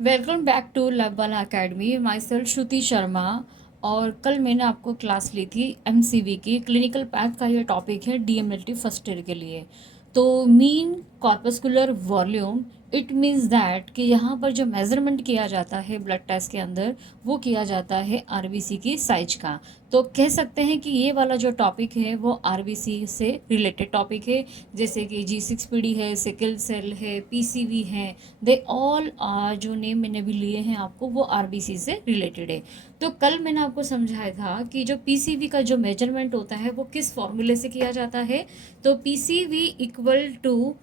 Welcome back to लर्बन academy. Myself Shruti Sharma. और कल मैंने आपको क्लास ली थी एमसीवी की। क्लिनिकल पैथ का ये टॉपिक है डीएमएलटी फर्स्ट ईयर के लिए। तो mean corpuscular volume, it means that कि यहाँ पर जो मेजरमेंट किया जाता है ब्लड टेस्ट के अंदर, वो किया जाता है आरबीसी की साइज का। तो कह सकते हैं कि ये वाला जो टॉपिक है वो आरबीसी से रिलेटेड टॉपिक है। जैसे कि G6PD है, सिकल सेल है, पीसीवी है, दे ऑल जो नेम मैंने भी लिए हैं आपको, वो आरबीसी से रिलेटेड है। तो कल मैंने आपको समझाया था कि जो पीसीवी का जो मेजरमेंट होता है वो किस फॉर्मूले से किया जाता है। तो PCV equal to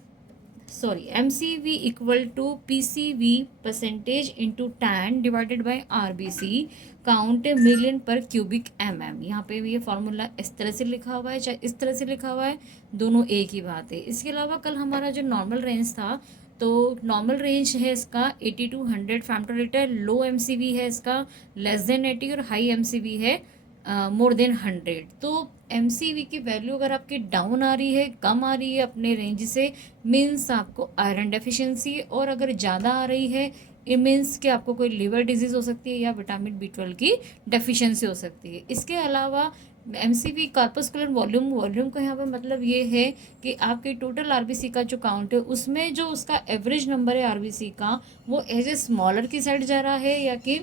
MCV equal to PCV percentage into ten divided by RBC count million per cubic MM. यहाँ पे ये फॉर्मूला इस तरह से लिखा हुआ है चाहे इस तरह से लिखा हुआ है, दोनों एक ही बात है। इसके अलावा कल हमारा जो नॉर्मल रेंज था, तो नॉर्मल रेंज है इसका 80 to 100 फेमटोलीटर, लो एमसीवी है इसका लेस देन 80 और हाई एमसीवी है मोर देन 100। तो एमसीवी की वैल्यू अगर आपकी डाउन आ रही है, कम आ रही है अपने रेंज से, मीन्स आपको आयरन डेफिशिएंसी। और अगर ज़्यादा आ रही है, it मीन्स कि आपको कोई लिवर डिजीज़ हो सकती है या विटामिन B12 की डेफिशिएंसी हो सकती है। इसके अलावा एमसीवी कॉर्पस्कुलर वॉल्यूम का यहाँ पे मतलब ये है कि आपके टोटल आरबीसी का जो काउंट है उसमें जो उसका एवरेज नंबर है आरबीसी का, वो एज ए स्मॉलर की साइड जा रहा है या कि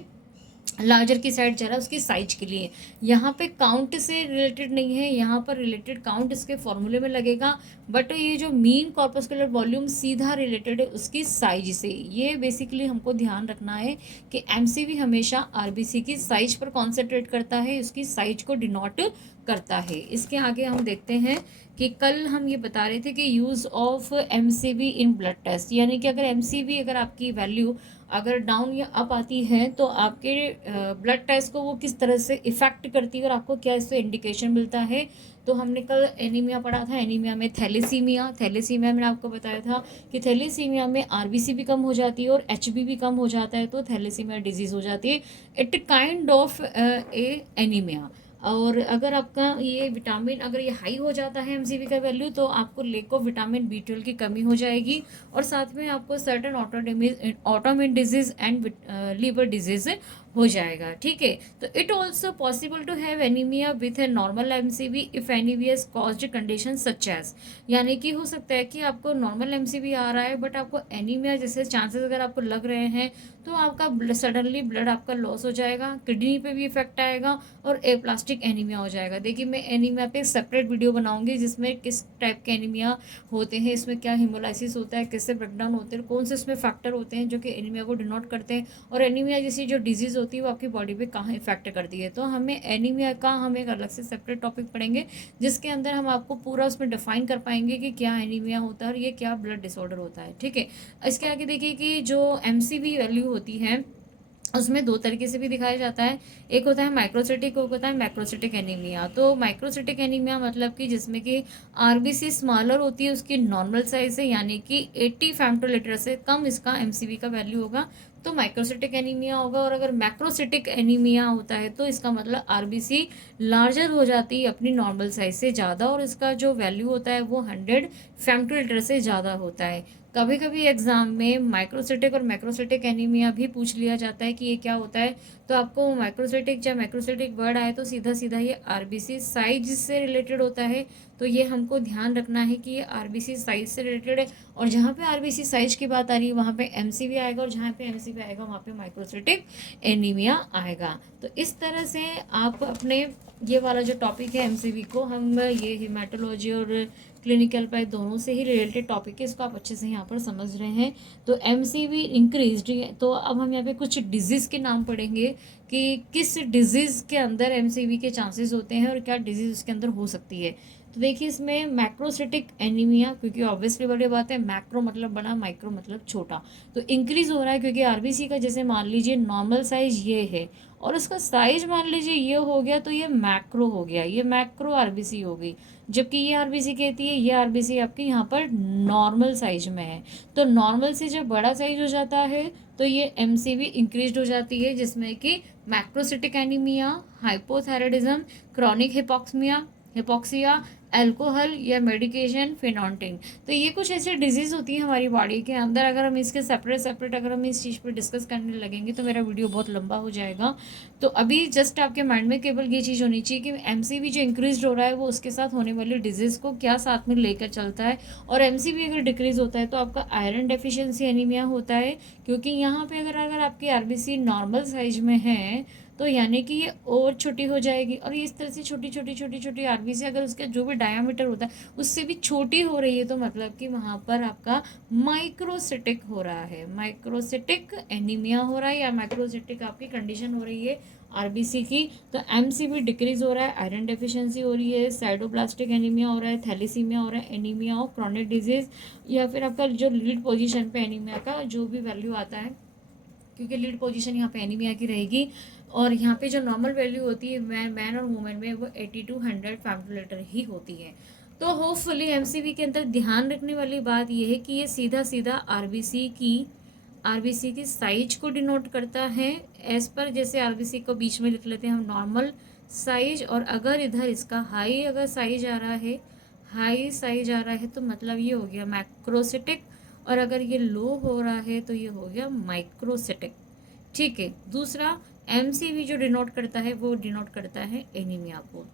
लार्जर की साइड जा रहा है उसकी साइज के लिए। यहाँ पे काउंट से रिलेटेड नहीं है, यहाँ पर रिलेटेड काउंट इसके फॉर्मूले में लगेगा, बट ये जो मीन कॉर्पस्कुलर वॉल्यूम सीधा रिलेटेड है उसकी साइज से। ये बेसिकली हमको ध्यान रखना है कि एमसीवी हमेशा आरबीसी की साइज पर कॉन्सेंट्रेट करता है, उसकी साइज को डिनोट करता है। इसके आगे हम देखते हैं कि कल हम ये बता रहे थे कि use of MCV in blood test, यानी कि अगर एमसीवी अगर आपकी वैल्यू अगर डाउन या अप आती है तो आपके ब्लड टेस्ट को वो किस तरह से इफ़ेक्ट करती है और आपको क्या इससे इंडिकेशन मिलता है। तो हमने कल एनीमिया पढ़ा था, एनीमिया में थैलेसीमिया मैंने आपको बताया था कि थैलेसीमिया में आरबीसी भी कम हो जाती है और एचबी भी कम हो जाता है, तो थैलेसीमिया डिजीज़ हो जाती है। It kind of A anaemia. और अगर आपका ये विटामिन अगर ये हाई हो जाता है एमसीवी का वैल्यू, तो आपको लेक ऑफ विटामिन B12 की कमी हो जाएगी और साथ में आपको certain autoimmune disease and liver disease हो जाएगा। ठीक है, तो it also possible to have anaemia with a normal MCV if anaemia is caused condition such as, यानी कि हो सकता है कि आपको नॉर्मल एमसीवी आ रहा है बट आपको एनीमिया जैसे चांसेस अगर आपको लग रहे हैं, तो आपका सडनली ब्लड आपका लॉस हो जाएगा, किडनी पे भी इफेक्ट आएगा और एप्लास्टिक एनीमिया हो जाएगा। देखिए मैं एनीमिया पे एक सेपरेट वीडियो बनाऊंगी जिसमें किस टाइप के एनीमिया होते हैं, इसमें क्या हिमोलाइसिस होता है, किससे ब्रेकडाउन होते हैं, कौन से इसमें फैक्टर होते हैं जो कि एनीमिया को डिनोट करते हैं, और एनीमिया जैसी जो डिजीज़ होती है वो आपकी बॉडी पे कहाँ इफेक्ट करती है। तो हमें एनीमिया का हम एक अलग से सेपरेट टॉपिक पढ़ेंगे जिसके अंदर हम आपको पूरा उसमें डिफाइन कर पाएंगे कि क्या एनीमिया होता है और ये क्या ब्लड डिसऑर्डर होता है। ठीक है, इसके आगे देखिए कि जो एमसीवी वैल्यू होती है उसमें दो तरीके से भी दिखाया जाता है। एक होता है माइक्रोसिटिक, एक होता है मैक्रोसिटिक एनीमिया। तो माइक्रोसिटिक एनीमिया मतलब कि जिसमें कि आरबीसी स्मॉलर होती है उसकी नॉर्मल साइज से, यानी कि 80 फेमटोलीटर से कम इसका एमसीवी का वैल्यू होगा, तो माइक्रोसिटिक एनीमिया होगा। और अगर मैक्रोसिटिक एनीमिया होता है तो इसका मतलब आरबीसी लार्जर हो जाती है अपनी नॉर्मल साइज से ज़्यादा और इसका जो वैल्यू होता है वो 100 फेमटोलीटर से ज़्यादा होता है। कभी कभी एग्जाम में माइक्रोसिटिक और मैक्रोसिटिक एनीमिया भी पूछ लिया जाता है कि ये क्या होता है, तो आपको माइक्रोसिटिक या मैक्रोसिटिक वर्ड आए तो सीधा सीधा ये आरबीसी साइज से रिलेटेड होता है। तो ये हमको ध्यान रखना है कि ये आरबीसी साइज से रिलेटेड है, और जहाँ पे आरबीसी साइज की बात आ रही है वहाँ पे एमसीवी आएगा और जहाँ पे एमसीवी आएगा वहाँ पे माइक्रोसिटिक एनीमिया आएगा। तो इस तरह से आप अपने ये वाला जो टॉपिक है एमसीवी को, हम ये हेमाटोलॉजी और क्लिनिकल पर दोनों से ही रिलेटेड टॉपिक है, इसको आप अच्छे से यहाँ पर समझ रहे हैं। तो एमसीवी इंक्रीज्ड, तो अब हम यहाँ पे कुछ डिजीज़ के नाम पढ़ेंगे कि किस डिजीज़ के अंदर एमसीवी के चांसेस होते हैं और क्या डिजीज़ उसके अंदर हो सकती है। तो देखिए इसमें मैक्रोसिटिक एनीमिया, क्योंकि ऑब्वियसली बड़ी बात है, मैक्रो मतलब बड़ा, माइक्रो मतलब छोटा, तो इंक्रीज हो रहा है क्योंकि आरबीसी का जैसे मान लीजिए नॉर्मल साइज ये है और उसका साइज मान लीजिए ये हो गया, तो ये मैक्रो हो गया, ये मैक्रो आरबीसी हो गई। जबकि ये आरबीसी कहती है ये आरबीसी आपके यहाँ पर नॉर्मल साइज में है। तो नॉर्मल से जब बड़ा साइज हो जाता है तो ये एमसीवी इंक्रीज हो जाती है, जिसमें कि macrocytic anaemia, hypothyroidism, chronic hypoxia, alcohol या मेडिकेशन, फिनॉन्टिन। तो ये कुछ ऐसी डिजीज़ होती है हमारी बॉडी के अंदर। अगर हम इसके सेपरेट सेपरेट अगर हम इस चीज़ पर डिस्कस करने लगेंगे तो मेरा वीडियो बहुत लंबा हो जाएगा। तो अभी जस्ट आपके माइंड में केवल ये चीज़ होनी चाहिए कि एमसीवी जो इंक्रीज हो रहा है वो उसके साथ होने वाली डिजीज़ को क्या साथ में लेकर चलता है। और एमसीवी अगर डिक्रीज होता है तो आपका आयरन डेफिशिएंसी एनीमिया होता है, क्योंकि यहाँ पे अगर अगर आपकी आरबीसी नॉर्मल साइज में है तो यानी कि ये और छोटी हो जाएगी। और ये इस तरह से छोटी छोटी छोटी छोटी आरबीसी अगर उसका जो भी डायामीटर होता है उससे भी छोटी हो रही है तो मतलब कि वहाँ पर आपका माइक्रोसिटिक हो रहा है, माइक्रोसिटिक एनीमिया हो रहा है, या माइक्रोसिटिक आपकी कंडीशन हो रही है आरबीसी की। तो एमसीबी डिक्रीज हो रहा है, आयरन डेफिशिएंसी हो रही है, साइडोप्लास्टिक एनीमिया हो रहा है, थैलीसीमिया हो रहा है, एनीमिया ऑफ क्रॉनिक डिजीज, या फिर आपका जो लीड पोजीशन पे एनीमिया का जो भी वैल्यू आता है, क्योंकि लीड पोजीशन यहाँ पे एनीमिया की रहेगी। और यहाँ पे जो नॉर्मल वैल्यू होती है मैन और वुमेन में वो 80 to 100 फेमटोलीटर ही होती है। तो होपफुली एमसीवी के अंदर ध्यान रखने वाली बात यह है कि ये सीधा सीधा आरबीसी की साइज को डिनोट करता है। एज पर जैसे आरबीसी को बीच में लिख लेते हैं हम नॉर्मल साइज, और अगर इधर इसका हाई अगर साइज आ रहा है, हाई साइज आ रहा है तो मतलब ये हो गया मैक्रोसिटिक, और अगर ये लो हो रहा है तो ये हो गया माइक्रोसिटिक। ठीक है। दूसरा एमसीवी जो डिनोट करता है वो डिनोट करता है एनीमिया को,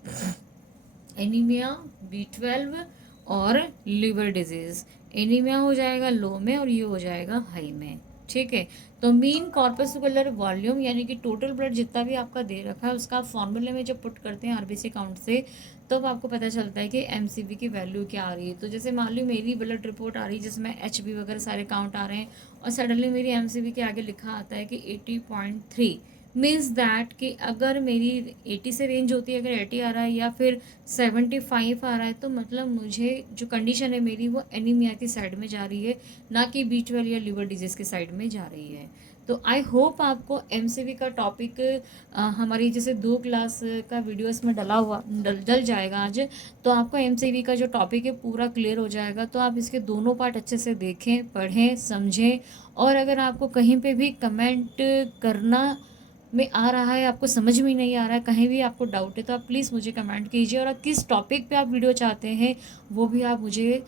एनीमिया, B12 और लिवर डिजीज। एनीमिया हो जाएगा लो में और ये हो जाएगा हाई में। ठीक है। तो मीन कॉर्पस्कुलर वॉल्यूम यानी कि टोटल ब्लड जितना भी आपका दे रखा है उसका फॉर्मूले में जब पुट करते हैं आरबीसी काउंट से तब आपको पता चलता है कि एमसीवी की वैल्यू क्या आ रही है। तो जैसे मान लो मेरी ब्लड रिपोर्ट आ रही है जिसमें एचबी वगैरह सारे काउंट आ रहे हैं और सडनली मेरी एमसीवी के आगे लिखा आता है कि 80.3, मीन्स दैट कि अगर मेरी 80 से रेंज होती है, अगर 80 आ रहा है या फिर 75 आ रहा है तो मतलब मुझे जो कंडीशन है मेरी वो एनीमिया की साइड में जा रही है, ना कि B12 या लिवर डिजीज़ की साइड में जा रही है। तो आई होप आपको एमसीवी का टॉपिक हमारी जैसे 2 क्लास का वीडियो इसमें डल जाएगा आज, तो आपको एमसीवी का जो टॉपिक है पूरा क्लियर हो जाएगा। तो आप इसके दोनों पार्ट अच्छे से देखें, पढ़ें, समझें। और अगर आपको कहीं पे भी कमेंट करना में आ रहा है, आपको समझ में नहीं आ रहा है, कहीं भी आपको डाउट है तो आप प्लीज़ मुझे कमेंट कीजिए। और किस टॉपिक पे आप वीडियो चाहते हैं वो भी आप मुझे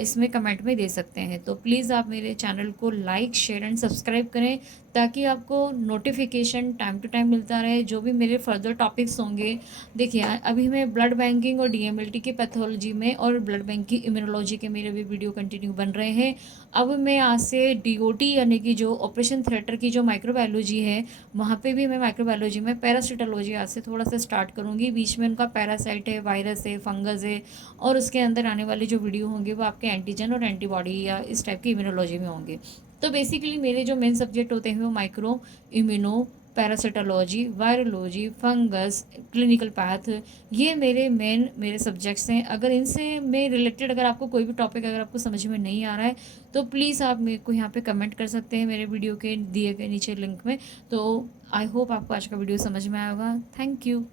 इसमें कमेंट में दे सकते हैं। तो प्लीज़ आप मेरे चैनल को लाइक, शेयर एंड सब्सक्राइब करें ताकि आपको नोटिफिकेशन टाइम टू टाइम मिलता रहे जो भी मेरे फर्दर टॉपिक्स होंगे। देखिए अभी मैं ब्लड बैंकिंग और डीएमएलटी की पैथोलॉजी में और ब्लड बैंक की इम्यूनोलॉजी के मेरे भी वीडियो कंटिन्यू बन रहे हैं। अब मैं आज से डीओटी यानी कि जो ऑपरेशन थिएटर की जो माइक्रोबायोलॉजी है वहाँ पे भी मैं माइक्रोबायोलॉजी में पैरासिटोलॉजी आज से थोड़ा सा स्टार्ट करूँगी। बीच में उनका पैरासाइट है, वायरस है, फंगस है, और उसके अंदर आने वाले जो वीडियो होंगे वो आपके एंटीजन और एंटीबॉडी या इस टाइप की इम्यूनोलॉजी में होंगे। तो बेसिकली मेरे जो मेन सब्जेक्ट होते हैं वो micro, immuno, parasitology, virology, fungus, clinical path, ये मेरे सब्जेक्ट्स हैं। अगर इनसे में रिलेटेड अगर आपको कोई भी टॉपिक अगर आपको समझ में नहीं आ रहा है तो प्लीज़ आप मेरे को यहाँ पे कमेंट कर सकते हैं मेरे वीडियो के दिए गए नीचे लिंक में। तो आई होप आपको आज का वीडियो समझ में आया होगा। Thank you.